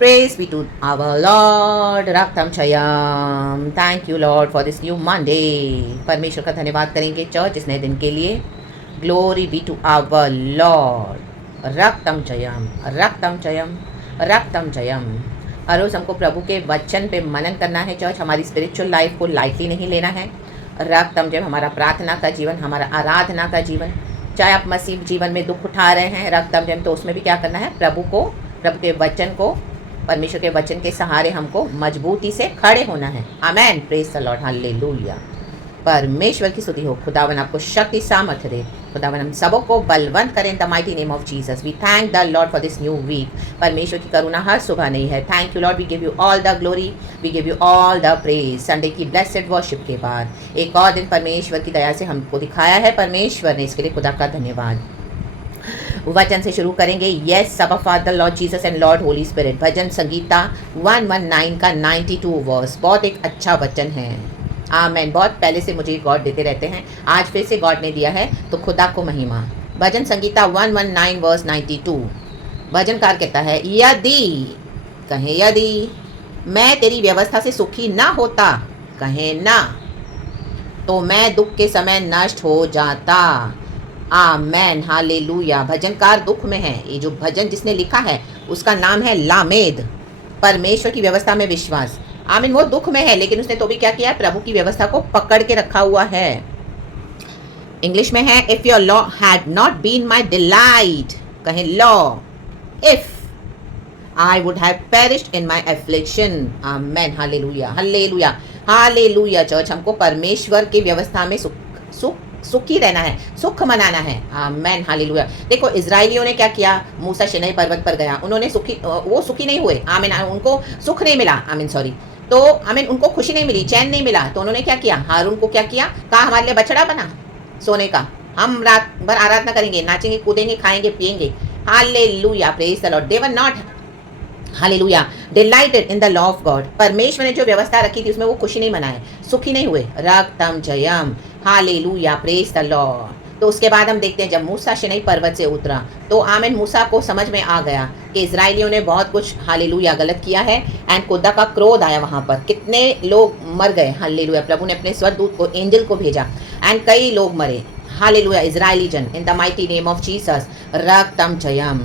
Praise be to our Lord. रक्तम क्षयम. Thank you Lord for this new Monday. परमेश्वर का धन्यवाद करेंगे चर्च इस नए दिन के लिए. Glory be to our Lord. रक्तम क्षयम, रक्तम क्षयम, रक्तम क्षयम. हर रोज़ हमको प्रभु के वचन पे मनन करना है चर्च. हमारी स्पिरिचुअल लाइफ को लाइटली नहीं लेना है. रक्तम जब हमारा प्रार्थना का जीवन, हमारा आराधना का जीवन, चाहे आप मसीह जीवन में दुख उठा रहे हैं, रक्तम जब, तो उसमें भी क्या करना है, प्रभु के वचन को, परमेश्वर के वचन के सहारे हमको मजबूती से खड़े होना है. Amen. Praise the Lord. Hallelujah. परमेश्वर की स्तुति हो. खुदावन आपको शक्ति सामर्थ्य दे. खुदावन हम सबों को बलवंत करें. The mighty name of Jesus we thank the Lord for this new week. परमेश्वर की करुणा हर सुबह नहीं है. Thank you Lord. We give you all the glory, we give you all the praise. Sunday की ब्लेसेड वर्शिप के बाद एक और दिन परमेश्वर की दया से हमको दिखाया है परमेश्वर ने. इसके लिए खुदा का धन्यवाद. वचन से शुरू करेंगे. यस, सब Father Lord Jesus and Lord holy spirit. भजन संगीता 119 का 92 वर्स. बहुत एक अच्छा वचन है. आमेन. बहुत पहले से मुझे गॉड देते रहते हैं, आज फिर से गॉड ने दिया है, तो खुदा को महिमा. भजन संगीता 119 वर्स 92. भजनकार कहता है, यदि, कहें यदि मैं तेरी व्यवस्था से सुखी ना होता, कहें ना, तो मैं दुख के समय नष्ट हो जाता. आमेन. हालेलुया. भजनकार दुख में है. ये जो भजन जिसने लिखा है उसका नाम है लामेद. परमेश्वर की व्यवस्था में विश्वास. आमीन. वो दुख में है, लेकिन उसने तो भी क्या किया, प्रभु की व्यवस्था को पकड़ के रखा हुआ है. इंग्लिश में है, if your law had not been my delight, कहें law, if I would have perished in my affliction. Amen. Hallelujah. Hallelujah. Hallelujah. Church, हमको परमेश्वर की व्यवस्था में सुखी रहना है, सुख मनाना है. आमेन. हालेलुया. देखो, इजराइलियों ने क्या किया, मूसा सिनाई पर्वत पर गया, उन्होंने वो सुखी नहीं हुए. आमीन. उनको सुख नहीं मिला. आमीन. सॉरी. तो आमीन, उनको खुशी नहीं मिली, चैन नहीं मिला. तो उन्होंने क्या किया, हारून को क्या किया, कहा हमारे लिए बछड़ा बना सोने का, हम रात भर आराधना करेंगे, नाचेंगे, कूदेंगे, खाएंगे, पिएंगे. Hallelujah. Praise the Lord. They were not, hallelujah, dilated in the law of God. परमेश्वर ने जो व्यवस्था रखी थी उसमें वो खुशी नहीं मनाए, सुखी नहीं हुए. रक्तम जयम. हालेलुया. Praise the Lord. तो उसके बाद हम देखते हैं, जब मूसा सिनाई पर्वत से उतरा, तो आमीन, मूसा को समझ में आ गया कि इजराइलियों ने बहुत कुछ, हालेलुया, गलत किया है. एंड खुदा का क्रोध आया वहाँ पर. कितने लोग मर गए. हालेलुया. प्रभु ने अपने स्वर्गदूत को, एंजल को भेजा, एंड कई लोग मरे. हालेलुया. इजराइली जन, in the mighty name of Jesus. रक्तम जयम.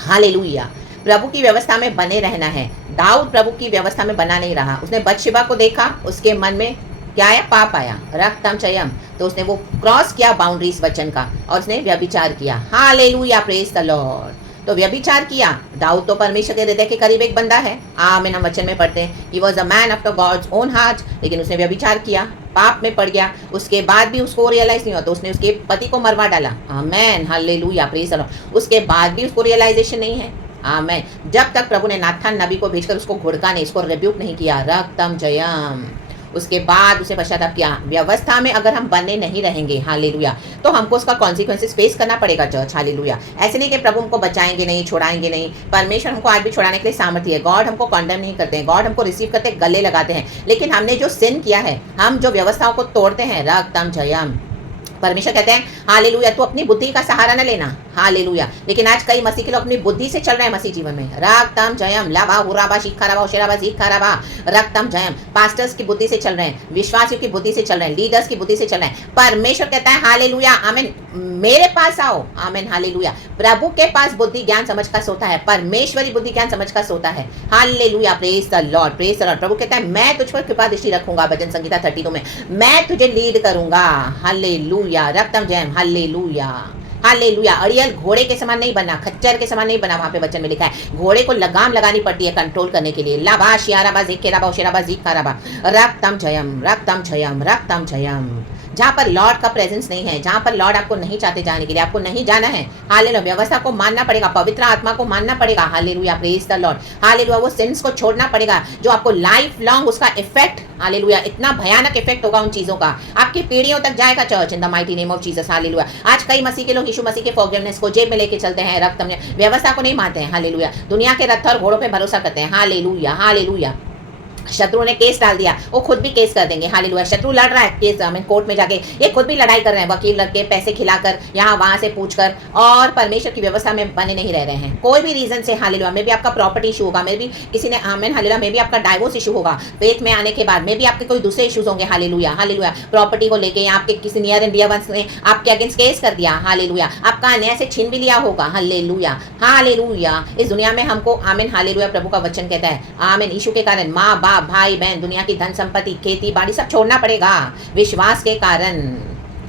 हालेलुया. प्रभु की व्यवस्था में बने रहना है. दाऊद प्रभु की व्यवस्था में बना नहीं रहा. उसने बतशेबा को देखा, उसके मन में क्या आया, पाप आया. रक्तम चयम. तो उसने वो क्रॉस किया बाउंड्रीज वचन का, और उसने व्यभिचार किया. हालेलुया. Praise the Lord. तो व्यभिचार किया. दाऊद तो परमेश्वर के हृदय के करीब एक बंदा है. आमीन. हम वचन में पढ़ते हैं, he was a man after God's own heart. लेकिन उसने व्यभिचार किया, पाप में पड़ गया. उसके बाद भी उसको रियलाइज नहीं हुआ, तो उसने उसके पति को मरवा डाला. आमीन. हालेलुया. Praise the Lord. उसके बाद भी उसको रियलाइजेशन नहीं है. आमीन. जब तक प्रभु ने नाथान नबी को भेजकर उसको घुड़का नहीं, उसको रिब्यूक नहीं किया. रक्तम जयम. उसके बाद उसे पश्चाताप किया. व्यवस्था में अगर हम बने नहीं रहेंगे, हालेलुया, तो हमको उसका कॉन्सिक्वेंसेस फेस करना पड़ेगा चर्च. हालेलुया. ऐसे नहीं कि प्रभु हमको बचाएंगे नहीं, छोड़ाएंगे नहीं. परमेश्वर हमको आज भी छोड़ाने के लिए सामर्थ्य है. गॉड हमको कॉन्डेम नहीं करते हैं, गॉड हमको रिसीव करते, गले लगाते हैं. लेकिन हमने जो सिन किया है, हम जो व्यवस्थाओं को तोड़ते हैं, रक्तम जयम. परमेश्वर कहते हैं, हालेलुया, तू अपनी बुद्धि का सहारा न लेना. हालेलुया. लेकिन आज कई मसीह के लोग अपनी बुद्धि से चल रहे हैं मसीह जीवन में. रक्तम जयम. लाभा हुराबा शिखाराबा शेराबा जीखाराबा. रक्तम जयम. पास्टर्स की बुद्धि से चल रहे हैं, विश्वासियों की बुद्धि से चल रहे हैं, लीडर्स की बुद्धि से चल रहे हैं. परमेश्वर कहता है, हालेलुया, आमीन, मेरे पास आओ. आमीन. हालेलुया. प्रभु के पास बुद्धि ज्ञान समझ का सोता है. परमेश्वरी बुद्धि ज्ञान समझ का सोता है. Hallelujah. Praise the Lord. Praise the Lord. प्रभु कहता है, मैं तुझ पर कृपा दृष्टि रखूंगा. भजन संगीता 32 में, मैं तुझे लीड करूंगा. हालेलुया. रक्तम जयम. हालेलुया. हालेलुया. अड़ियल घोड़े के समान नहीं बना, खच्चर के समान नहीं बना. वहां पे वचन में लिखा है, घोड़े को लगाम लगानी पड़ती है कंट्रोल करने के लिए. लाभा शियाराबा जिकेराबा शेराबा जीकाराबा. रक्तम जयम. रक्तम जयम. रक्तम जयम. जहाँ पर लॉर्ड का प्रेजेंस नहीं है, जहाँ पर लॉर्ड आपको नहीं चाहते जाने के लिए, आपको नहीं जाना है. हालेलुया. व्यवस्था को मानना पड़ेगा, पवित्र आत्मा को मानना पड़ेगा. Hallelujah. Praise the Lord. Hallelujah. वो सिंस को छोड़ना पड़ेगा जो आपको लाइफ लॉन्ग उसका इफेक्ट, हालेलुया, इतना भयानक इफेक्ट होगा उन चीजों का, आपकी पीढ़ियों तक जाएगा church. In the mighty name of Jesus. Hallelujah. आज कई मसीह के लोग यीशु मसीह के फॉरगिवनेस को जेब में लेके चलते हैं. रक्त में व्यवस्था को नहीं मानते हैं. हालेलुया. दुनिया के रथ और घोड़ों पे भरोसा करते हैं. हालेलुया. हालेलुया. शत्रु ने केस डाल दिया, वो खुद भी केस कर देंगे। हालेलुया। शत्रु लड़ रहा है केस में कोर्ट में जाके, ये खुद भी लड़ाई कर रहे हैं, वकील लग के पैसे खिलाकर यहाँ वहां से पूछकर, और परमेश्वर की व्यवस्था में बने नहीं रह रहे हैं कोई भी रीजन से। हालेलुया। मे भी आपका प्रॉपर्टी इशू होगा, मे भी किसी ने आमेन हालेलुया, मे भी आपका डाइवोर्स इशू होगा फेथ में आने के बाद, मे भी आपके कोई दूसरे इशूज होंगे। हालेलुया। हालेलुया। प्रॉपर्टी को लेके या आपके किसी नियर एंड डियर वंस ने आपके अगेंस्ट केस कर दिया। हालेलुया। आपका अन्याय से छीन भी लिया होगा। हालेलुया। हालेलुया। इस दुनिया में हमको आमेन हालेलुया प्रभु का वचन कहता है आमेन यीशु के कारण माँ बाप भाई बहन दुनिया की धन संपत्ति खेती बाड़ी सब छोड़ना पड़ेगा विश्वास के कारण।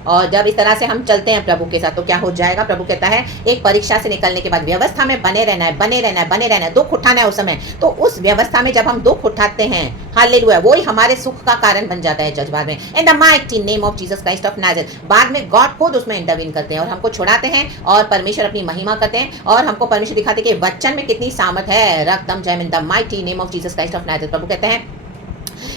और जब इस तरह से हम चलते हैं प्रभु के साथ तो क्या हो जाएगा? प्रभु कहता है एक परीक्षा से निकलने के बाद व्यवस्था में बने रहना है, बने रहना है, बने रहना है, दुख उठाना है उस समय। तो उस व्यवस्था में जब हम दुख उठाते हैं हालेलुया, वही हमारे सुख का कारण बन जाता है जज्बात में। इन the mighty name of Jesus Christ of Nazareth. बाद में गॉड खुद उसमें इंटरवीन करते हैं और हमको छुड़ाते हैं और परमेश्वर अपनी महिमा करते हैं और हमको परमेश्वर दिखाते हैं कि वचन में कितनी सामर्थ है। रक्तम जय in the mighty name of Jesus Christ of Nazareth. प्रभु कहते हैं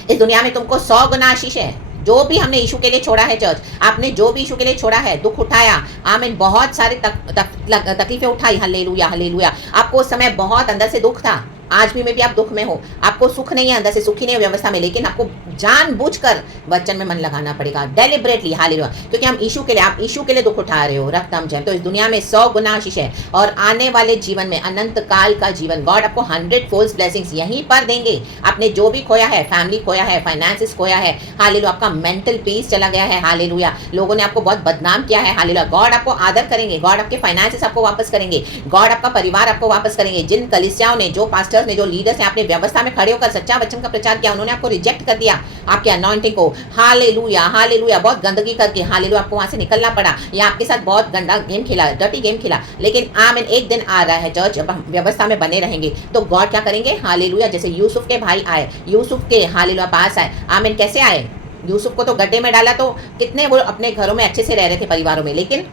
इस दुनिया में तुमको 100 गुना आशीष है। जो भी हमने यीशु के लिए छोड़ा है चर्च, आपने जो भी यीशु के लिए छोड़ा है, दुख उठाया, आमीन, बहुत सारी तकलीफें उठाई, हालेलुया हालेलुया। आपको उस समय बहुत अंदर से दुख था, आज भी में भी आप दुख में हो, आपको सुख नहीं है, अंदर से सुखी नहीं है व्यवस्था में, लेकिन आपको जानबूझकर वचन में मन लगाना पड़ेगा डेलिबरेटली। हालेलुया। क्योंकि हम यीशु के लिए, आप यीशु के लिए दुख उठा रहे हो, रक्तम जय। तो इस दुनिया में 100 गुना आशीष है और आने वाले जीवन में अनंत काल का जीवन गॉड आपको 100 फोल्ड ब्लेसिंग्स यहीं पर देंगे। आपने जो भी खोया है, फैमिली खोया है, फाइनेंसिस खोया है, हालेलुया, आपका मेंटल पीस चला गया है, हालेलुया, लोगों ने आपको बहुत बदनाम किया है, हालेलुया, गॉड आपको आदर करेंगे, गॉड आपके फाइनेंसिस आपको वापस करेंगे, गॉड आपका परिवार आपको वापस करेंगे। जिन कलीसियाओं ने, जो पास्टर्स ने, जो लीडर्स ने आपने व्यवस्था में खड़े होकर सच्चा वचन का प्रचार किया, उन्होंने आपको रिजेक्ट कर दिया, आपके अनॉइंटिंग को, हालेलुया हालेलुया, बहुत गंदगी करके, हालेलुया, आपको वहां से निकलना पड़ा, या आपके साथ बहुत गंदा गेम खेला, डर्टी गेम खेला। लेकिन आमीन, एक दिन आ रहा है चर्च, जब हम व्यवस्था में बने रहेंगे तो गॉड क्या करेंगे? हालेलुया। जैसे यूसुफ के भाई आए, यूसुफ के हालेलुया पास आए, आमीन, कैसे आए? यूसुफ को तो गड्ढे में डाला, तो कितने वो अपने घरों में अच्छे से रह रहे थे परिवारों में, लेकिन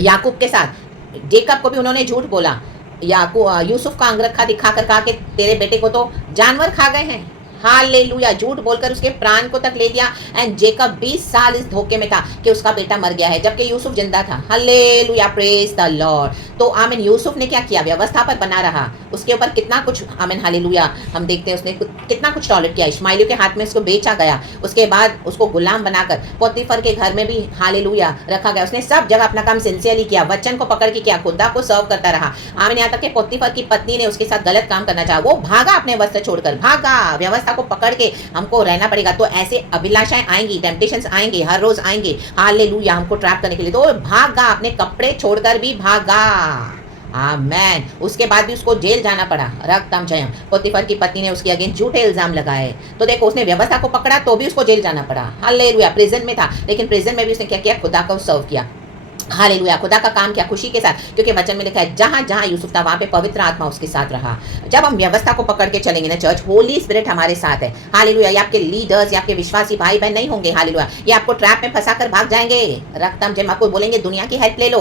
याकूब के साथ जेकब को भी उन्होंने झूठ बोला, यूसुफ का अंगरखा दिखा कर कहा कि तेरे बेटे को तो जानवर खा गए हैं, हालेलुया, झूठ बोलकर उसके प्राण को तक ले लिया। एंड जेकब 20 साल इस धोखे में था कि उसका बेटा मर गया है, जबकि यूसुफ जिंदा था। Hallelujah, praise the Lord. तो आमीन, यूसुफ ने क्या किया? व्यवस्था पर बना रहा, उसके ऊपर कितना कुछ, आमीन हालेलुया, हम देखते हैं उसने कितना कुछ टॉलरेट किया। इश्माइलियों के हाथ में उसको बेचा गया, उसके बाद उसको गुलाम बनाकर पोतीफर के घर में भी हालेलुया रखा गया। उसने सब जगह अपना काम सिंसियरली किया, वचन को पकड़ के किया, खुदा को सर्व करता रहा। आमीन, यहाँ तक कि पोतीफर की पत्नी ने उसके साथ गलत काम करना चाहा, वो भागा, अपने वस्त्र छोड़कर भागा। व्यवस्था को पकड़ के हमको रहना पड़ेगा। तो ऐसे अभिलाषाएं आएंगी, टेम्पटेशंस आएंगे, हर रोज आएंगे, हालेलुया, हमको ट्रैप करने के लिए। तो भागा, अपने कपड़े छोड़कर भी भागा, आमेन। उसके बाद भी उसको जेल जाना पड़ा, रक्तम जयम। पोतीफर की पत्नी ने उसके अगेंस्ट झूठे इल्जाम लगाए, तो देखो, उसने व्यवस्था को पकड़ा तो भी उसको जेल जाना पड़ा, हालेलुया। प्रिजन में था, लेकिन प्रिजन में भी उसने क्या किया? खुदा को सर्व किया, हालेलुया, खुदा का काम किया खुशी के साथ, क्योंकि वचन में लिखा है जहां जहां यूसुफ था वहां पे पवित्र आत्मा उसके साथ रहा। जब हम व्यवस्था को पकड़ के चलेंगे ना चर्च, होली स्पिरिट हमारे साथ है, हालेलुया। ये आपके लीडर्स या आपके विश्वासी भाई बहन नहीं होंगे, हालेलुया, ये आपको ट्रैप में फंसा कर भाग जाएंगे, रक्तम जब आपको बोलेंगे दुनिया की हेल्प ले लो,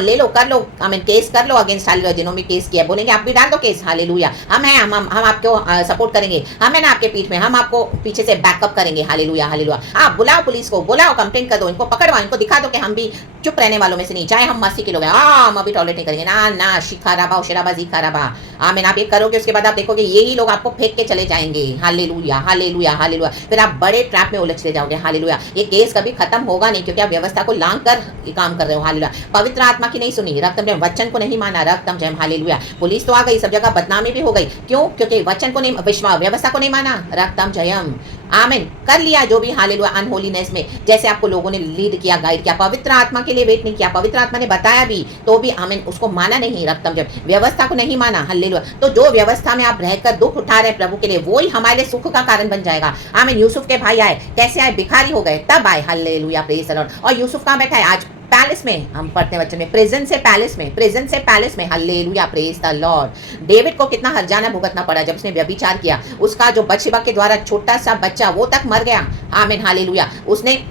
ले लो, कर लो, आमीन, केस कर लो अगेंस्ट, हालेलुया, जिन्होंने केस किया, बोलेंगे आप भी डाल दो केस, हालेलुया, हम हैं, हम आपको सपोर्ट करेंगे, हम है ना आपके पीठ में, हम आपको पीछे से बैकअप करेंगे, हालेलुया हालेलुया। आप बुलाओ पुलिस को, बुलाओ, कंप्लेंट कर दो, इनको पकड़वाओ, इनको दिखा दो कि हम भी चुप रहने वालों में से नहीं, चाहे हम मस्ती के लोग हैं, हम अभी टॉयलेट नहीं करेंगे, ना ना, शिखाराबा उशराबा जीखाराबा, आमीन। आप ये करोगे, उसके बाद आप देखोगे यही लोग आपको फेंक के चले जाएंगे, हालेलुया हालेलुया हालेलुया। फिर आप बड़े ट्रैप में उलझते जाओगे, हालेलुया। ये केस कभी खत्म होगा नहीं, क्योंकि आप व्यवस्था को लांग कर ये काम कर रहे हो, हालेलुया। पवित्र आत्मा की नहीं सुनी, रक्तम जय, वचन को नहीं माना, रक्तम जय, हालेलुया। पुलिस तो आ गई, सब जगह बदनामी भी हो गई, क्यों? क्योंकि वचन को नहीं, विश्वास, व्यवस्था को नहीं माना, रक्तम जयम, आमीन। कर लिया जो भी, हालेलुया, अनहोलीनेस में जैसे आपको लोगों ने लीड किया, गाइड किया, पवित्र आत्मा के लिए वेट नहीं किया, पवित्र आत्मा ने बताया भी तो भी आमीन उसको माना नहीं, रक्तम जब, व्यवस्था को नहीं माना, हालेलुया। तो जो व्यवस्था में आप रहकर दुख उठा रहे प्रभु के लिए, वो ही हमारे लिए सुख का कारण बन जाएगा, आमीन। यूसुफ के भाई आए, कैसे आए? भिखारी हो गए, तब आए, हालेलुया, प्रेज द लॉर्ड। और यूसुफ कहाँ बैठा है आज? पैलेस में, हम पढ़ते हैं वचन में, प्रेजेंट से पैलेस में, प्रेजेंट से पैलेस में, hallelujah, praise the Lord. David को कितना हर्जाना भुगतना पड़ा जब उसने व्यभिचार किया, उसका जो बतशेबा के द्वारा छोटा सा बच्चा वो तक मर गया, आमीन, हालेलुया। उसने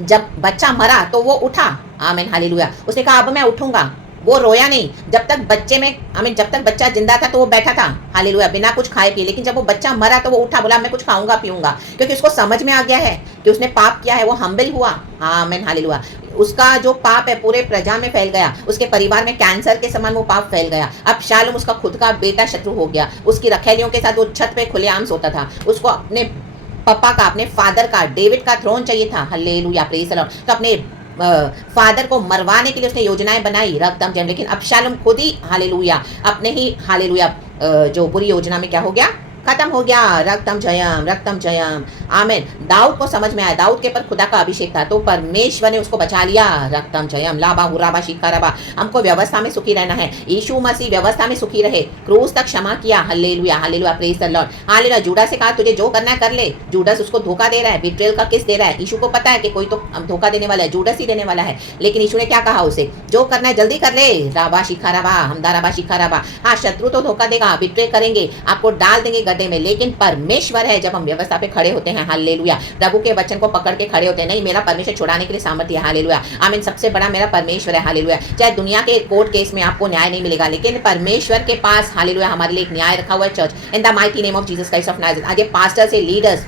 जब बच्चा मरा तो वो उठा, आमीन, हालेलुया। उसने कहा अब मैं उठूंगा, वो रोया नहीं जब तक बच्चे में, आमीन, जब तक बच्चा जिंदा था तो वो बैठा था, हालेलुया, बिना कुछ खाए पिए, लेकिन जब वो बच्चा मरा तो वो उठा, बोला मैं कुछ खाऊंगा पीऊंगा, क्योंकि उसको समझ में आ गया है कि उसने पाप किया है, वो हम्बल हुआ, आमीन, हालेलुया। उसका जो पाप है पूरे प्रजा में फैल गया, उसके परिवार में कैंसर के समान वो पाप फैल गया। अब शालूम उसका खुद का बेटा शत्रु हो गया, उसकी रखैलियों के साथ वो छत पे खुलेआम सोता था। उसको अपने पापा का, अपने फादर का, डेविड का थ्रोन चाहिए था। Hallelujah, praise the Lord. तो अपने फादर को मरवाने के लिए उसने योजनाएं बनाई, रक्तम जम, लेकिन अबशालोम खुद ही हालेलुया अपने ही हालेलुया जो बुरी योजना में क्या हो गया, खत्म हो गया। रक्तम जयम, रक्तम जयम, आमीन। दाऊद को समझ में आया, दाऊद के पर खुदा का अभिषेक था, तो परमेश्वर ने उसको बचा लिया। रक्तम जयम, लाबा हुराबा शिकाराबा। हमको व्यवस्था में सुखी रहना है। यीशु मसीह व्यवस्था में सुखी रहे, क्रूस तक क्षमा किया। Hallelujah, hallelujah, praise the Lord. Hallelujah. Judah से कहा तुझे जो करना है कर ले। जूडस उसको धोखा दे रहा है, बिट्रेल का किस दे रहा है। यीशु को पता है कि कोई तो धोखा देने वाला है, जूडस ही देने वाला है, लेकिन यीशु ने क्या कहा उसे, जो करना है जल्दी कर ले। राबा शिखाराबा, हमदाराबा शिखाराबा। हाँ, शत्रु तो धोखा देगा, बिट्रे करेंगे, आपको डाल देंगे गड्ढे में, लेकिन परमेश्वर है। जब हम व्यवस्था पे खड़े होते हैं, हालेलुया, प्रभु के वचन को पकड़ के खड़े होते हैं, नहीं मेरा परमेश्वर छुड़ाने के लिए सामर्थ्य है। हालेलुया, आमीन। सबसे बड़ा मेरा परमेश्वर है। हालेलुया। चाहे दुनिया के कोर्ट केस में आपको न्याय नहीं मिलेगा, लेकिन परमेश्वर के पास हालेलुया हमारे लिए एक न्याय रखा हुआ है। Church, in the mighty name of Jesus Christ of Nazareth. आज ये पास्टर से लीडर्स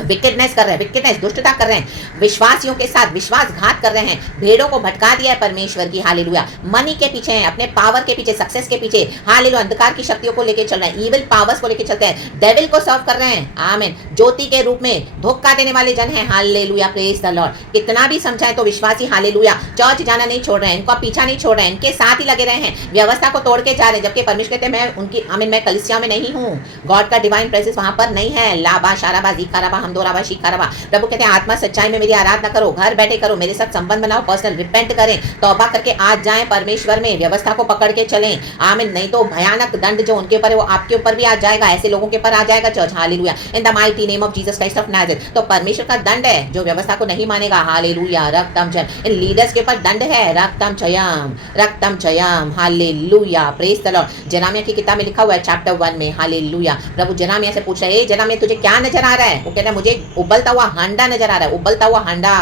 विकेटनेस कर रहे हैं, विकेटनेस, दुष्टता कर रहे हैं, विश्वासियों के साथ विश्वासघात कर रहे हैं, भेड़ों को भटका दिया है परमेश्वर की। हालेलुया। मनी के पीछे हैं, अपने पावर के पीछे, सक्सेस के पीछे, हालेलुया, अंधकार की शक्तियों को लेकर चल रहे हैं, इविल पावर्स को लेकर चलते हैं, डेविल को सर्व कर रहे हैं। आमीन। ज्योति के रूप में धोखा देने वाले जन हैं। Hallelujah, praise the Lord. कितना भी समझाए तो विश्वासी हालेलुया चर्च जाना नहीं छोड़ रहे हैं, इनका पीछा नहीं छोड़ रहे हैं, इनके साथ ही लगे रहे हैं, व्यवस्था को तोड़ के जा रहे हैं, जबकि परमेश्वर कहते हैं मैं उनकी, आमीन, मैं कलीसिया में नहीं हूँ, गॉड का डिवाइन प्रेजेंस वहां पर नहीं है। लाबा शाराबा जीखाराबा हमदोराबा शिखाराबा। प्रभु कहते हैं आत्मा सच्चाई में मेरी आराधना करो, घर बैठे करो, मेरे साथ संबंध बनाओ, पर्सनल रिपेंट करें, तौबा करके आज जाएं परमेश्वर में, व्यवस्था को पकड़ के चलें। आमीन। नहीं तो भयानक दंड जो उनके ऊपर है वो आपके ऊपर भी आ जाएगा, ऐसे लोगों के ऊपर आ जाएगा। Church, hallelujah, in the mighty name of Jesus Christ of Nazareth. तो परमेश्वर का दंड है जो व्यवस्था को नहीं मानेगा। हालेलुया, रक्तम जयम। इन लीडर्स के ऊपर दंड है, रक्तम जयम, रक्तम जयम। Hallelujah, praise the Lord. जरामिया की किताब में लिखा हुआ है चैप्टर 1 में। हालेलुया। प्रभु जरामिया से पूछ रहे हैं, जरामिया तुझे क्या नजर आ रहा है? वो कहता है मुझे उबलता हुआ हांडा नजर आ रहा है, उबलता हुआ हांडा।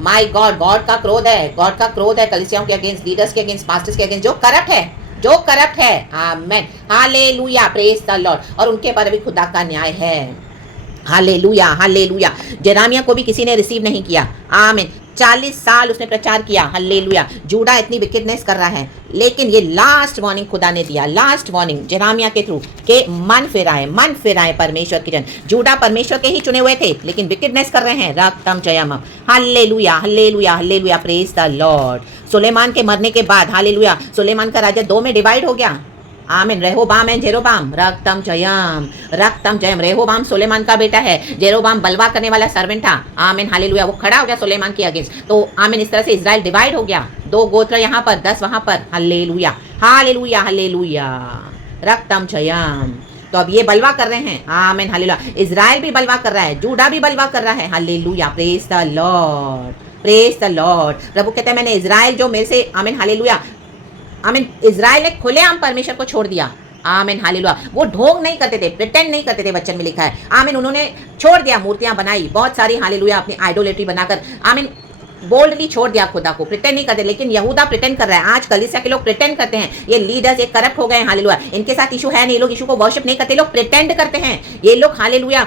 माय गॉड, गॉड का क्रोध है, गॉड का क्रोध है कलीसियाओं के अगेंस्ट, लीडर्स के अगेंस्ट, पास्टर्स के अगेंस्ट, जो करप्ट है, जो करप्ट है। आमेन, हालेलुया, प्रेज द लॉर्ड। और उनके पर भी खुदा का न्याय है। Hallelujah, hallelujah. जेरेमिया को भी किसी ने रिसीव नहीं किया। आमीन। 40 साल उसने प्रचार किया। हालेलुया। जूडा इतनी विकेटनेस कर रहा है, लेकिन ये लास्ट वार्निंग खुदा ने दिया, लास्ट वार्निंग जेरेमिया के थ्रू, के मन फिराए परमेश्वर के जन। जूडा परमेश्वर के ही चुने हुए थे, लेकिन विकेटनेस कर रहे हैं। रक्तम जयम। Hallelujah, hallelujah, hallelujah, praise the Lord. सुलेमान के मरने के बाद हालेलुया सुलेमान का राज्य 2 में डिवाइड हो गया। आमीन। रेहोबाम एंड जेरोबाम, रक्तम जयम, रक्तम जयम। रेहोबाम सुलेमान का बेटा है, जेरोबाम बलवा करने वाला सर्वेंट था। आमीन, हालेलुया। वो खड़ा हो गया सुलेमान के अगेंस्ट, तो आमीन, इस तरह से इजराइल डिवाइड हो गया, 2 गोत्र यहाँ पर, 10 वहां पर। हालेलुया, हालेलुया, हालेलुया, रक्तम जयम। तो अब ये बलवा कर रहे हैं। आमीन, हालेलुया। इजराइल भी बलवा कर रहा है, जूडा भी बलवा कर रहा है। Hallelujah, praise the Lord, praise the Lord. प्रभु कहते हैं मैंने इजराइल जो मेरे से, आमीन, हालेलुया, आमीन, इजराइल ने खुलेआम परमेश्वर को छोड़ दिया। आमीन, हालेलुया। वो ढोंग नहीं करते थे, प्रिटेंड नहीं करते थे, वचन में लिखा है। आमीन, उन्होंने छोड़ दिया, मूर्तियां बनाई बहुत सारी, हालेलुया, अपनी आइडोलेट्री बनाकर। आमीन, बोल्डली छोड़ दिया खुदा को, प्रिटेंड नहीं करते। लेकिन यहूदा प्रिटेंड कर रहा है। आज कलीसिया के लोग प्रिटेंड करते हैं, ये लीडर्स ये करप्ट हो गए हैं। हालेलुया। इनके साथ इशू है नहीं, लोग इशू को वर्शिप नहीं करते, लोग प्रिटेंड करते हैं। ये लोग हालेलुया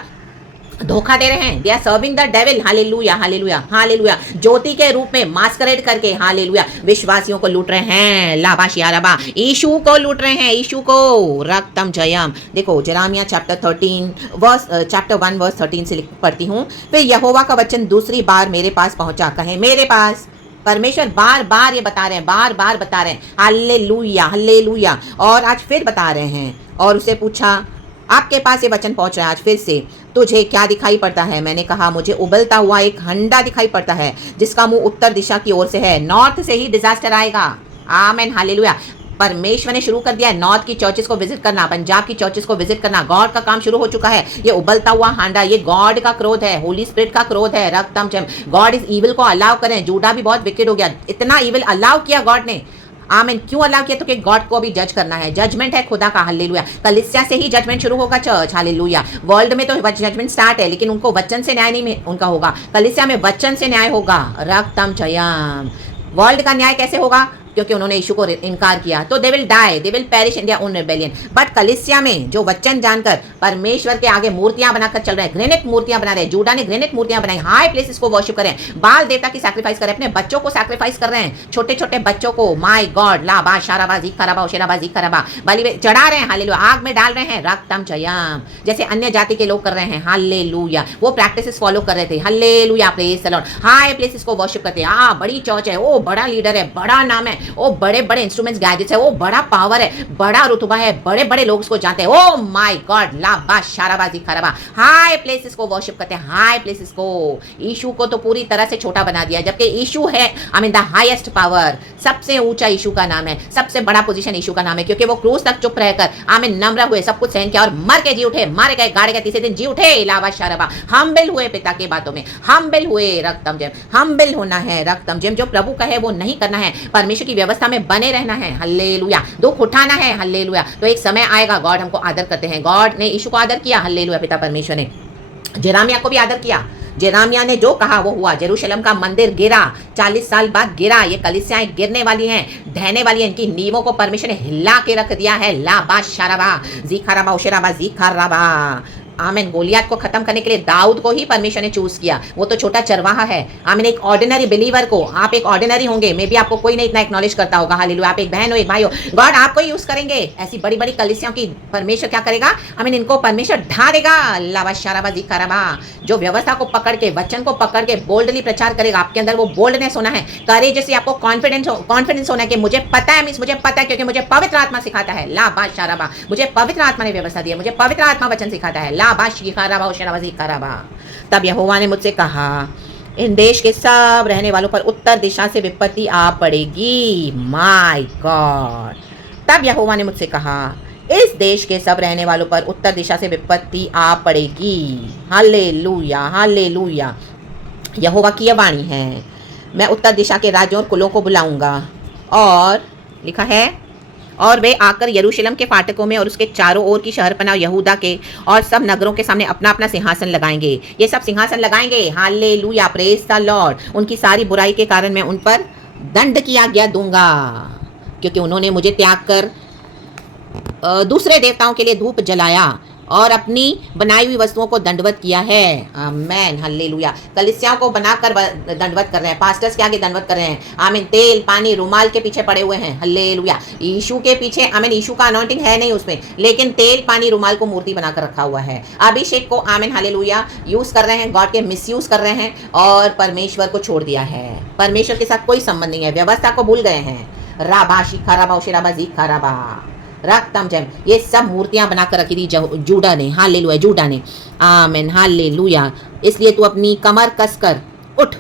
धोखा दे रहे हैं, they are serving the devil. Hallelujah, hallelujah, hallelujah. ज्योति के रूप में मास्करेड करके हालेलुया विश्वासियों को लूट रहे हैं। लाबा शियाराबा, यीशु को लूट रहे हैं, यीशु को। रक्तम जयम। देखो जेरेमिया चैप्टर 1 वर्स 13 से पढ़ती हूँ। फिर यहोवा का वचन दूसरी बार मेरे पास पहुंचा। कहे मेरे पास, परमेश्वर बार बार ये बता रहे हैं, बार बार बता रहे हैं। Hallelujah, hallelujah. और आज फिर बता रहे हैं, और उसे पूछा आपके पास ये वचन पहुंच रहा है आज फिर से, तुझे क्या दिखाई पड़ता है? मैंने कहा मुझे उबलता हुआ एक हंडा दिखाई पड़ता है, जिसका मुंह उत्तर दिशा की ओर से है। नॉर्थ से ही डिजास्टर आएगा। आमीन, हालेलुया। परमेश्वर ने शुरू कर दिया है नॉर्थ की चर्चेस को विजिट करना, पंजाब की चर्चेस को विजिट करना। गॉड का काम शुरू हो चुका है। ये उबलता हुआ हांडा, ये गॉड का क्रोध है, होली स्पिरिट का क्रोध है। रक्तम जयम। गॉड इस ईविल को अलाउ करें। जूडा भी बहुत विकेट हो गया, इतना ईविल अलाउ किया गॉड ने। आमीन। क्यों अलाउ किया? तो कि गॉड को भी जज करना है, जजमेंट है खुदा का। हालेलुया। कलीसिया से ही जजमेंट शुरू होगा चर्च। हालेलुया। वर्ल्ड में तो जजमेंट स्टार्ट है, लेकिन उनको वचन से न्याय नहीं उनका होगा, कलीसिया में वचन से न्याय होगा। रक्तम जयम। वर्ल्ड का न्याय कैसे होगा? क्योंकि उन्होंने यीशु को इनकार किया, तो they will die, they will perish in their own rebellion. But कलीसिया में जो वचन जानकर परमेश्वर के आगे मूर्तियां बनाकर चल रहे हैं, ग्रेनेट मूर्तियां बना रहे हैं, जूडा ने ग्रेनेट मूर्तियां बनाई, हाई प्लेसेस को वर्शिप कर रहे हैं, बाल देवता की सैक्रिफाइस कर रहे हैं, अपने बच्चों को सैक्रिफाइस कर रहे हैं, छोटे छोटे बच्चों को, माय गॉड, लाबा शाराबा जीखराबा ओशेराबा जीखराबा, बलि चढ़ा रहे हैं, हालेलुया, आग में डाल रहे हैं, रक्तम चयम, जैसे अन्य जाति के लोग कर रहे हैं, हालेलुया, वो प्रैक्टिसेस फॉलो कर रहे थे, hallelujah, praise the Lord, high places को वर्शिप करते हैं, बड़ी चर्च है, ओ बड़ा लीडर है, बड़ा नाम है, ओ बड़े बड़े इंस्ट्रूमेंट्स गैजेट्स है, वो बड़ा पावर है, बड़ा रुतबा है, बड़े बड़े लोग उसको जानते हैं, ओ माय गॉड, लाबा शाराबा जीखराबा, हाई प्लेसेस को वर्शिप करते हैं, हाई प्लेसेस को। यीशु को तो पूरी तरह से छोटा बना दिया, जबकि यीशु है I mean the highest power, सबसे ऊंचा यीशु का नाम है, सबसे बड़ा पोजीशन यीशु का नाम है, क्योंकि वो क्रूस तक चुप रहकर आमीन नम्र हुए, सब कुछ सहन किया और मर के जी उठे, मारे गए, गाड़े गए, तीसरे दिन जी उठे, लावा शाराबा, हम्बल हुए पिता की बातों में, हम्बल हुए, रक्तम जेम, हम्बल होना है, रक्तम जेम, जो प्रभु कहे वो नहीं करना है, परमेश्वर की व्यवस्था में बने रहना है, हल्लेलुया, दुख उठाना है, हल्लेलुया। तो एक समय आएगा, गॉड हमको आदर करते हैं, गॉड ने यीशु को आदर किया, हल्लेलुया, पिता परमेश्वर ने जेरामिया को भी आदर किया, जेरामिया ने जो कहा वो हुआ, जेरूशलेम का मंदिर गिरा, 40 साल बाद गिरा, ये कलीसियाएं गिरने वाली हैं, ढहने वाली हैं, इनकी नींवों को परमेश्वर ने हिला के रख दिया है, लाबा शाराबा जीखाराबा ओशेराबा जीखाराबा, आमीन। गोलियात को खत्म करने के लिए दाऊद को ही परमेश्वर ने चूज किया, वो तो छोटा चरवाहा है, आमीन। एक ऑर्डिनरी बिलीवर को, आप एक ऑर्डिनरी होंगे, मे बी आपको कोई नहीं इतना एक्नॉलेज करता होगा, हालेलुया, आप एक बहन हो, एक भाई हो, गॉड आपको ही यूज करेंगे, ऐसी बड़ी बड़ी कलीसियाओं की परमेश्वर क्या करेगा, आमीन, इनको परमेश्वर ढा देगा, लावा शाराबा जीखाराबा, जो व्यवस्था को पकड़ के, वचन को पकड़ के बोल्डली प्रचार करेगा, आपके अंदर वो बोल्डनेस होना है, करेज से आपको कॉन्फिडेंस होना है कि मुझे पता है, मींस मुझे पता है क्योंकि मुझे पवित्र आत्मा सिखाता है, लाबा शाराबा, मुझे पवित्र आत्मा ने व्यवस्था दी है, मुझे पवित्र आत्मा वचन सिखाता है, तब यहोवा ने मुझसे कहा, इन देश के सब रहने वालों पर उत्तर दिशा से विपत्ति आ पड़ेगी, माय गॉड। तब यहोवा ने मुझसे कहा, इस देश के सब रहने वालों पर उत्तर दिशा से विपत्ति आ पड़ेगी, हालेलुया, हालेलुया, यहोवा की यह वाणी है, मैं उत्तर दिशा के राज्यों और कुलों को बुलाऊंगा, और लिखा है, और वे आकर यरूशलेम के फाटकों में और उसके चारों ओर की शहरपनाह यहूदा के और सब नगरों के सामने अपना अपना सिंहासन लगाएंगे, ये सब सिंहासन लगाएंगे, हालेलुया, प्रेज द लॉर्ड। उनकी सारी बुराई के कारण मैं उन पर दंड की आज्ञा दूंगा, क्योंकि उन्होंने मुझे त्याग कर दूसरे देवताओं के लिए धूप जलाया और अपनी बनाई हुई वस्तुओं को दंडवत किया है, आमीन, हालेलुया। कलीसियाओं को बनाकर दंडवत कर रहे हैं, पास्टर्स के आगे दंडवत कर रहे हैं, आमीन, तेल पानी रुमाल के पीछे पड़े हुए हैं, हालेलुया, यीशु के पीछे, आमीन, यीशु का अनॉइंटिंग है नहीं उसमें, लेकिन तेल पानी रुमाल को मूर्ति बनाकर रखा हुआ है, अभिषेक को, आमीन, हालेलुया, यूज कर रहे हैं, गॉड के मिसयूज कर रहे हैं और परमेश्वर को छोड़ दिया है, परमेश्वर के साथ कोई संबंध नहीं है, व्यवस्था को भूल गए हैं, राबा शिखाराबा ओशेराबा जीखाराबा, रक्तम जम, ये सब मूर्तियां बनाकर रखी थी जूडा ने, हालेलुया, जूडा ने, आमीन, हालेलुया। इसलिए तू अपनी कमर कसकर उठ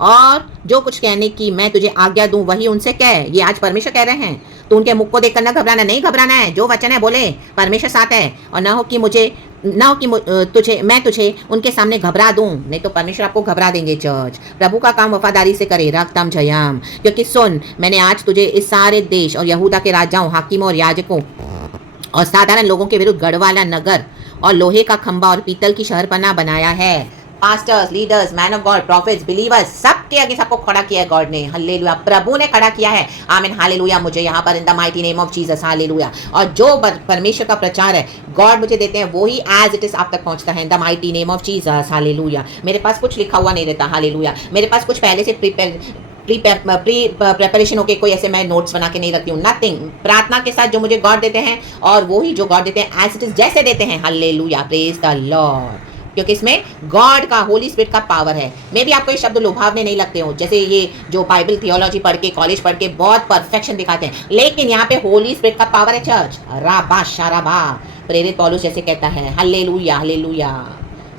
और जो कुछ कहने की मैं तुझे आज्ञा दूं वही उनसे कह, ये आज परमेश्वर कह रहे हैं, तो उनके मुख को देखकर न घबराना, नहीं घबराना है, जो वचन है बोले, परमेश्वर साथ है, और ना हो कि मैं तुझे उनके सामने घबरा दूं, नहीं तो परमेश्वर आपको घबरा देंगे। चर्च प्रभु का काम वफादारी से करे, रक्तम जयम, क्योंकि सुन, मैंने आज तुझे इस सारे देश और यहूदा के राजाओं, हाकिमों और याजकों और साधारण लोगों के विरुद्ध गढ़वाला नगर और लोहे का खंबा और पीतल की शहरपनाह बनाया है, pastors, leaders, man of God, profits, believers, सबके आगे सबको खड़ा किया है गॉड ने, हालेलुया, प्रभु ने खड़ा किया है, आमीन, हालेलुया, मुझे यहाँ पर इन the mighty name of Jesus, hallelujah. और जो परमेश्वर का प्रचार है गॉड मुझे देते हैं, वही एज इट इज आप तक पहुंचता है, in the mighty name of Jesus, hallelujah. मेरे पास कुछ लिखा हुआ नहीं रहता, हालेलुया, मेरे पास कुछ पहले से प्रिपरेशन होके कोई ऐसे मैं नोट्स बना के नहीं रखती हूँ, नथिंग, प्रार्थना के साथ जो मुझे गॉड देते हैं और वही जो गॉड देते हैं एज इट इज जैसे देते हैं, हालेलुया, प्रेज द लॉर्ड, क्योंकि इसमें गॉड का, होली स्पिरिट का पावर है। मे भी आपको ये शब्द लुभावने नहीं लगते हो, जैसे ये जो बाइबल थियोलॉजी पढ़ के, कॉलेज पढ़ के बहुत परफेक्शन दिखाते हैं, लेकिन यहाँ पे होली स्पिरिट का पावर है। चर्च राबा शाराबा, प्रेरित पौलुस जैसे कहता है, हालेलुया, हालेलुया,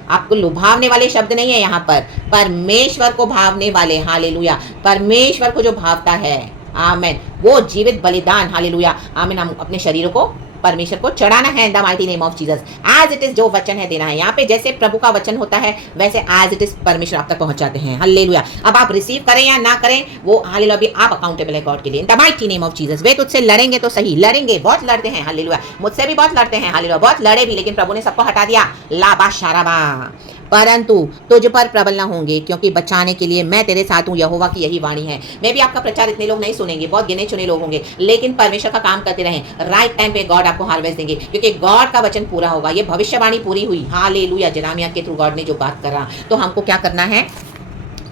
आपको लुभावने वाले शब्द नहीं है यहाँ पर, परमेश्वर को भावने वाले, हालेलुया, परमेश्वर को जो भावता है, आमीन, वो जीवित बलिदान, हालेलुया, आमीन, हम अपने शरीरों को परमेश्वर को चढ़ाना है in the mighty name of Jesus, as it is जो वचन है देना है। यहाँ पे जैसे प्रभु का वचन होता है वैसे एज इट इज परमेश्वर आप तक पहुंचाते हैं, हालेलुया। अब आप रिसीव करें या ना करें वो, हालेलुया, अभी आप अकाउंटेबल है गॉड के लिए, in the mighty name of Jesus. वे तुझसे लड़ेंगे तो सही, लड़ेंगे, बहुत लड़ते हैं, हालेलुया, मुझसे भी बहुत लड़ते हैं, हालेलुया, बहुत लड़े भी, लेकिन प्रभु ने सबको हटा दिया, लाबा शाराबा, परंतु तुझ पर प्रबल न होंगे, क्योंकि बचाने के लिए मैं तेरे साथ हूँ, यहोवा की यही वाणी है। मैं भी आपका प्रचार इतने लोग नहीं सुनेंगे, बहुत गिने चुने लोग होंगे, लेकिन परमेश्वर का काम करते रहें, राइट टाइम पे गॉड आपको हार्वेस्ट देंगे, क्योंकि गॉड का वचन पूरा होगा। ये भविष्यवाणी पूरी हुई, हालेलुया। जेरेमिया के थ्रू गॉड ने जो बात करा, तो हमको क्या करना है?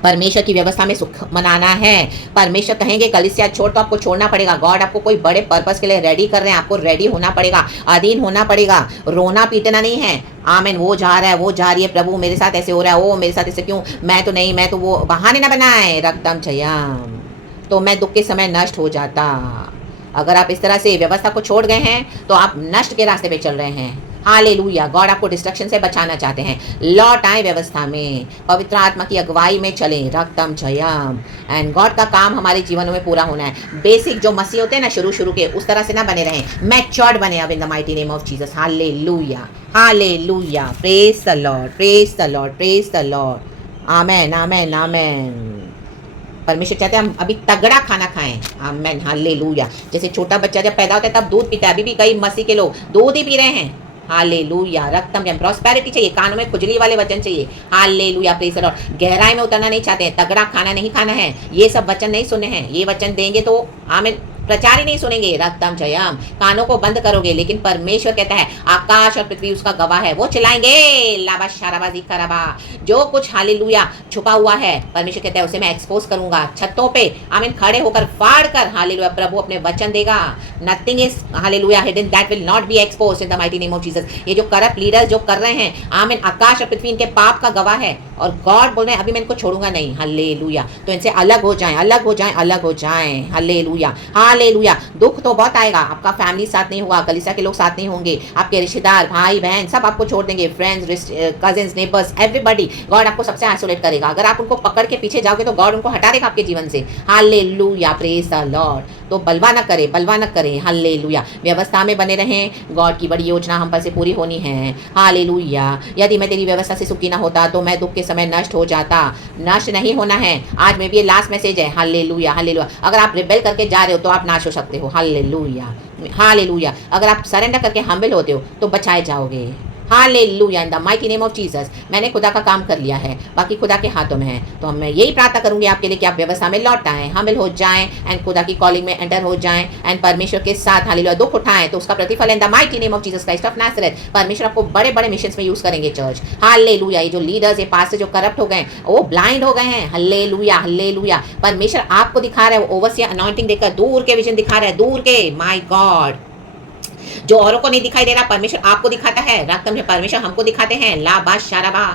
परमेश्वर की व्यवस्था में सुख मनाना है। परमेश्वर कहेंगे कलीसिया छोड़, तो आपको छोड़ना पड़ेगा। गॉड आपको कोई बड़े पर्पस के लिए रेडी कर रहे हैं, आपको रेडी होना पड़ेगा, अधीन होना पड़ेगा, रोना पीटना नहीं है। आमीन। वो जा रहा है, वो जा रही है, प्रभु मेरे साथ ऐसे हो रहा है, ओ मेरे साथ ऐसे क्यों, मैं तो नहीं, मैं तो, वो बहाने ना बनाए। रक्तम जयम, तो मैं दुख के समय नष्ट हो जाता। अगर आप इस तरह से व्यवस्था को छोड़ गए हैं, तो आप नष्ट के रास्ते पे चल रहे हैं। हालेलुया। गॉड आपको डिस्ट्रक्शन से बचाना चाहते हैं। लौट आए व्यवस्था में, पवित्र आत्मा की अगुवाई में चलें। रक्तम जयम। एंड गॉड का काम हमारे जीवनों में पूरा होना है। बेसिक जो मसीह होते हैं ना, शुरू के, उस तरह से ना बने रहें, मैच्योर्ड बने अब in the mighty name of Jesus. Hallelujah, hallelujah. Praise the Lord, praise the Lord, praise the Lord. Amen, amen, amen. परमेश्वर चाहते हैं हम अभी तगड़ा खाना खाएं। Amen, hallelujah. जैसे छोटा बच्चा जब पैदा होता है तब दूध पीता है, अभी भी कई मसीह के लोग दूध ही पी रहे हैं। हालेलुया। रक्तम जयम। प्रॉस्पेरिटी चाहिए, कानों में खुजली वाले वचन चाहिए। Hallelujah, praise the Lord. गहराई में उतरना नहीं चाहते हैं, तगड़ा खाना नहीं खाना है, ये सब वचन नहीं सुनने हैं। ये वचन देंगे तो आमीन, प्रचार ही नहीं सुनेंगे। रक्तम जयम। कानों को बंद करोगे, लेकिन परमेश्वर कहता है आकाश और पृथ्वी उसका गवाह है, वो चिल्लाएंगे लाबा शाराबा जिकराबा। जो कुछ हालेलुया छुपा हुआ है, परमेश्वर कहता है उसे मैं एक्सपोज करूंगा छतों पे। आमीन। खड़े होकर फाड़ कर, हालेलुया, प्रभु अपने वचन देगा। Nothing is hallelujah hidden that will not be exposed in the mighty name of Jesus. ये जो करप्ट लीडर्स जो कर रहे हैं, आमीन, आकाश और पृथ्वी इनके पाप का गवाह है, और गॉड बोल रहे हैं अभी मैं इनको छोड़ूंगा नहीं। हालेलुया। तो इनसे अलग हो जाएं, अलग हो जाएं, अलग हो जाएं। Hallelujah, hallelujah. दुख तो बहुत आएगा, आपका फैमिली साथ नहीं होगा, कलीसिया के लोग साथ नहीं होंगे, आपके रिश्तेदार, भाई बहन सब आपको छोड़ देंगे, friends, cousins, neighbours, everybody. God आपको सबसे आइसोलेट करेगा। अगर आप उनको पकड़ के पीछे जाओगे तो गॉड उनको हटा देगा आपके जीवन से। Hallelujah, praise the Lord. तो बलवा न करे, बलवा न करें। हालेलुया। व्यवस्था में बने रहें, गॉड की बड़ी योजना हम पर से पूरी होनी है। हालेलुया। यदि मैं तेरी व्यवस्था से सुखी ना होता तो मैं दुख के समय नष्ट हो जाता। नष्ट नहीं होना है। आज में भी ये लास्ट मैसेज है। Hallelujah, hallelujah. अगर आप रिबेल करके जा रहे हो तो आप नाश हो सकते हो। Hallelujah, hallelujah. अगर आप सरेंडर करके हम्बल होते हो तो बचाए जाओगे। Hallelujah, in the mighty name of Jesus. मैंने खुदा का काम कर लिया है, बाकी खुदा के हाथों में है। तो मैं यही प्रार्थना करूंगी आपके लिए कि आप व्यवस्था में लौट आएं, हम्बल हो जाएं, एंड खुदा की कॉलिंग में एंटर हो जाएं, एंड परमेश्वर के साथ हालेलुया दुख उठाएं तो उसका प्रतिफल इन the mighty name of Jesus Christ of Nazareth. परमेश्वर आपको बड़े बड़े मिशन में यूज करेंगे चर्च। हालेलुया। ये जो लीडर्स, ये पास्टर जो करप्ट हो गए, वो ब्लाइंड हो गए हैं। Hallelujah, hallelujah. परमेश्वर आपको दिखा रहा है, वो ओवरसियर अनॉइंटिंग देकर दूर के विजन दिखा रहा है, दूर के। माय गॉड, जो औरों को नहीं दिखाई दे रहा परमेश्वर आपको दिखाता है। रक्तम में परमेश्वर हमको दिखाते हैं। लाबा शाराबा।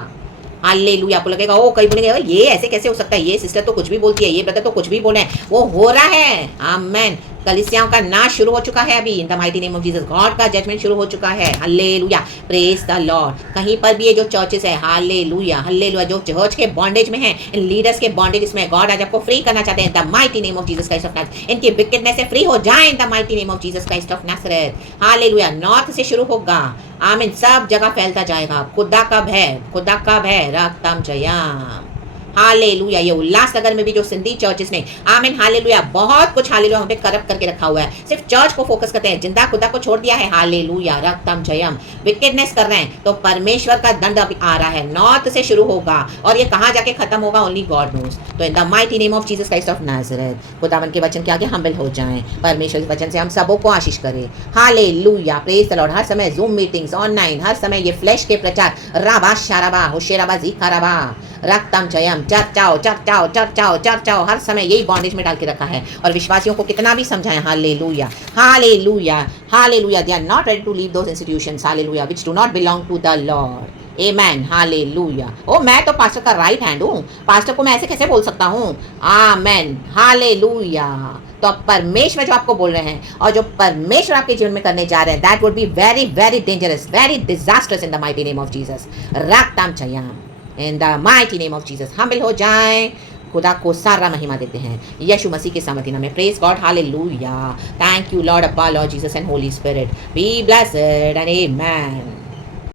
हालेलुया। आपको लगेगा ओ, कई बोलेंगे ये ऐसे कैसे हो सकता है, ये सिस्टर तो कुछ भी बोलती है, ये ब्रदर तो कुछ भी बोले, वो हो रहा है। आमेन। कलीसियाओं का नाश शुरू हो चुका है अभी इन the mighty name of Jesus. God का जजमेंट शुरू हो चुका है। Hallelujah, praise the Lord. कहीं पर भी ये जो चर्चेस है, हालेलुया, हालेलुया, जो चर्च के बॉन्डेज में है, इन लीडर्स के बॉन्डेज में, गॉड आज आपको फ्री करना चाहते हैं the mighty name of Jesus Christ of Nazareth. इनकी विकेटनेस से फ्री हो जाए इन the mighty name of Jesus Christ of Nazareth. Hallelujah. North से शुरू होगा, आमीन, सब जगह फैलता जाएगा। खुदा का भय, खुदा का भय। रक्तम जयम। हालेलुया। ये उल्लासनगर में भी जो सिंधी चर्चेस ने, आमीन, हालेलुया, बहुत कुछ हालेलुया हम पे करप्ट करके रखा हुआ है, सिर्फ चर्च को फोकस करते हैं, जिंदा खुदा को छोड़ दिया है। हालेलुया, रक्तम जयम। विकेडनेस कर रहे हैं तो परमेश्वर का दंड अभी आ रहा है। नॉर्थ से शुरू होगा और ये कहाँ जाके खत्म होगा, ओनली गॉड नोस। तो in the mighty name of Jesus Christ of Nazareth, खुदावन के वचन के आगे हम्बल हो जाएं। परमेश्वर के वचन से हम सबों को आशीष करें। Hallelujah, praise the Lord. हर समय जूम मीटिंग्स ऑनलाइन, हर समय ये फ्लैश के प्रचार, राबा शाराबा, होशेराबा जीखाराबा, रक्तम जयम। चर्चाओ, चर्चाओ, चर्चाओ, चर्चाओ, हर समय यही बॉन्डेज में डाल के रखा है। और विश्वासियों को कितना भी समझाएं। Hallelujah, hallelujah, hallelujah. They are not ready to leave those institutions, hallelujah, which do not belong to the Lord. Amen, hallelujah. ओ, मैं तो पास्टर का राइट हैंड हूँ, पास्टर को मैं ऐसे कैसे बोल सकता हूँ। आमेन, हालेलुया। तो अब परमेश्वर जो आपको बोल रहे हैं और जो परमेश्वर आपके जीवन में करने जा रहे हैं, that would be very very dangerous, very disasters in the mighty name of Jesus. रक्तम जयम। In the mighty name of Jesus humble हो जाएं, खुदा को सारा महिमा देते हैं यीशु मसीह के सामर्थी नाम में। Praise God, hallelujah. Thank you Lord, अब्बा, Lord Jesus and Holy Spirit, be blessed and amen.